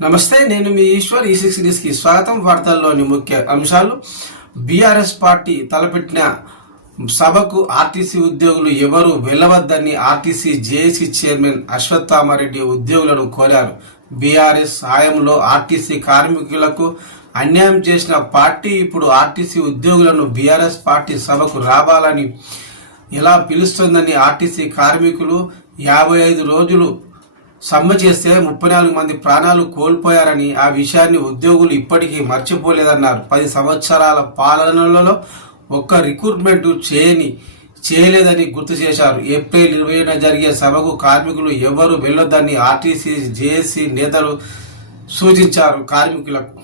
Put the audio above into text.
నమస్తే నేను మీ ఈశ్వర్ ఈ సిక్స్ న్యూస్కి స్వాగతం. వార్తల్లోని ముఖ్య అంశాలు. బీఆర్ఎస్ పార్టీ తలపెట్టిన సభకు ఆర్టీసీ ఉద్యోగులు ఎవరు వెళ్ళవద్దని ఆర్టీసీ జేఏసీ చైర్మన్ అశ్వత్థామారెడ్డి ఉద్యోగులను కోరారు. బీఆర్ఎస్ హాయంలో ఆర్టీసీ కార్మికులకు అన్యాయం చేసిన పార్టీ ఇప్పుడు ఆర్టీసీ ఉద్యోగులను బీఆర్ఎస్ పార్టీ సభకు రావాలని ఎలా పిలుస్తోందని ఆర్టీసీ కార్మికులు యాభై ఐదు రోజులు సమ్మె చేస్తే ముప్పై నాలుగు మంది ప్రాణాలు కోల్పోయారని ఆ విషయాన్ని ఉద్యోగులు ఇప్పటికీ మర్చిపోలేదన్నారు. పది సంవత్సరాల పాలనలలో ఒక్క రిక్రూట్మెంట్ చేయని చేయలేదని గుర్తు చేశారు. ఏప్రిల్ ఇరవైన జరిగే సభకు కార్మికులు ఎవరు వెళ్ళొద్దని ఆర్టీసీ జేఏసీ నేతలు సూచించారు. కార్మికులకు